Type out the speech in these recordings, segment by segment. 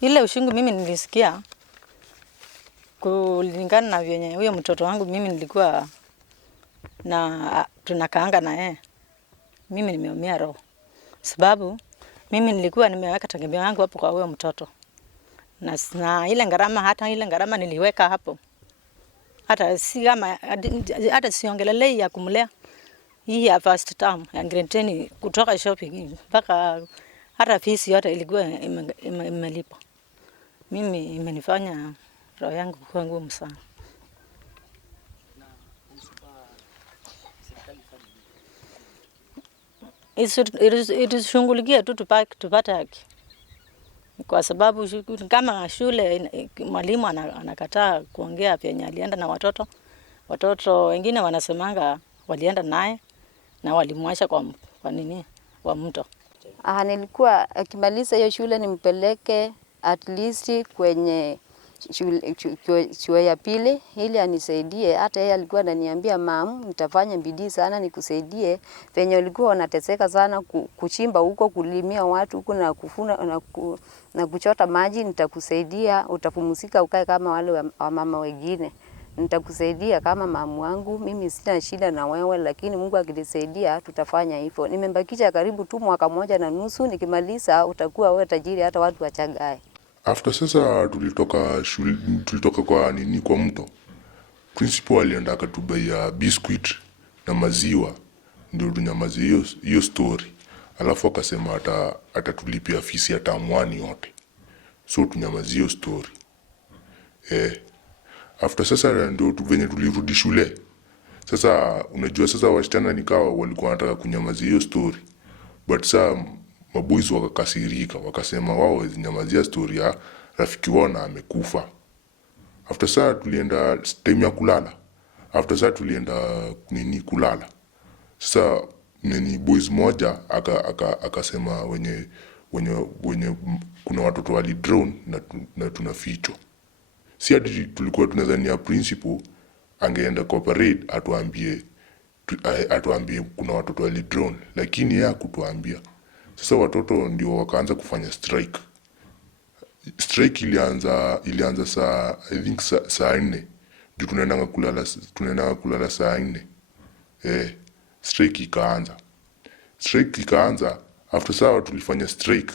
Ile ushungu mimi nilisikia kulingana na vyenye huyo mtoto wangu mimi nilikuwa na tunakaanga na yeye. Mimi nimeumia roho. Sababu mimi nilikuwa nimeweka tegemeo yangu hapo kwa huyo mtoto. Na ile gharama, hata ile gharama niliweka hapo. Hata siongelelei ya kumlea. Hii ya first term ya grade 10 kutoka shopping mpaka hata fees yote ilikuwa imelipa. Mimi imenifanya roho yangu kuwa ngumu sana. Itashughulikia tu tupate haki. Kwa sababu kama shule mwalimu anakataa kuongea vyenye alienda na watoto. Watoto wengine wanasemanga walienda naye na walimwacha kwa mto. Nilikuwa akimaliza hiyo shule nimpeleke at least kwenye shule ya pili ili anisaidie. Hata yeye alikuwa ananiambia mam, nitafanya bidii sana nikusaidie. Venye ulikuwa unateseka sana kuchimba huko, kulimia watu huko na kufuna na kuchota maji, nitakusaidia, utapumzika ukae kama wale wa mama wengine. Nitakusaidia kama mamu wangu, mimi sina shida na wewe, lakini Mungu akinisaidia tutafanya hivyo. Nimembakisha karibu tu mwaka moja na nusu, nikimaliza utakuwa wewe tajiri hata watu wachagae. After sasa tulitoka kwa mto. Principal alienda akatubaia biscuit na maziwa ndio tunyamaze hiyo story. Alafu akasema atatulipia fees ya term 1 yote. So tunyamaze hiyo story. After sasa ndio venye tulirudi shule. Sasa unajua sasa wasichana nikawa walikuwa wanataka kunyamaza hiyo story. But sasa maboys wakakasirika, wakasema wao zinyamazia story ya rafiki wao na amekufa. After sasa tulienda time ya kulala. After sasa tulienda kulala. Sasa boys moja akasema wenye kuna watoto wali drone na tunafichwa. Si hadi tulikuwa tunadhania principal angeenda cooperate atuambie kuna watoto wali drone, lakini yeye hakutuambia. Sasa watoto ndio wakaanza kufanya strike. Strike ilianza saa I think saa 4. Ndio tunaenda kulala saa 4. Strike ikaanza. After saa tulifanya strike,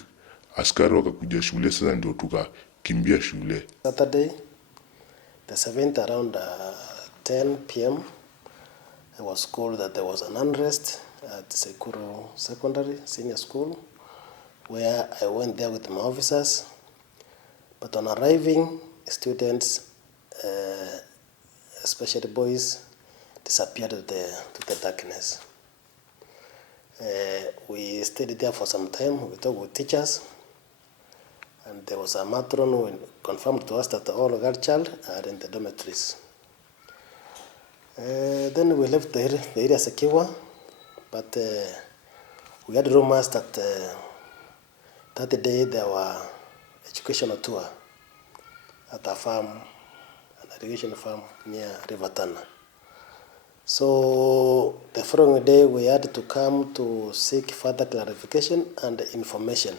askari wakakuja shule, sasa ndio tukakimbia shule. Saturday the 7th around 10 p.m. I was told that there was an unrest at Sekuru Secondary Senior School, where I went there with my officers. But on arriving, students, especially boys, disappeared to the darkness. We stayed there for some time. We talked with teachers, and there was a matron who confirmed to us that all girl child are in the dormitories. Then we left the area secure, but we had rumors that that day there were educational tour at a farm, an irrigation farm near River Tana. So the following day we had to come to seek further clarification and information.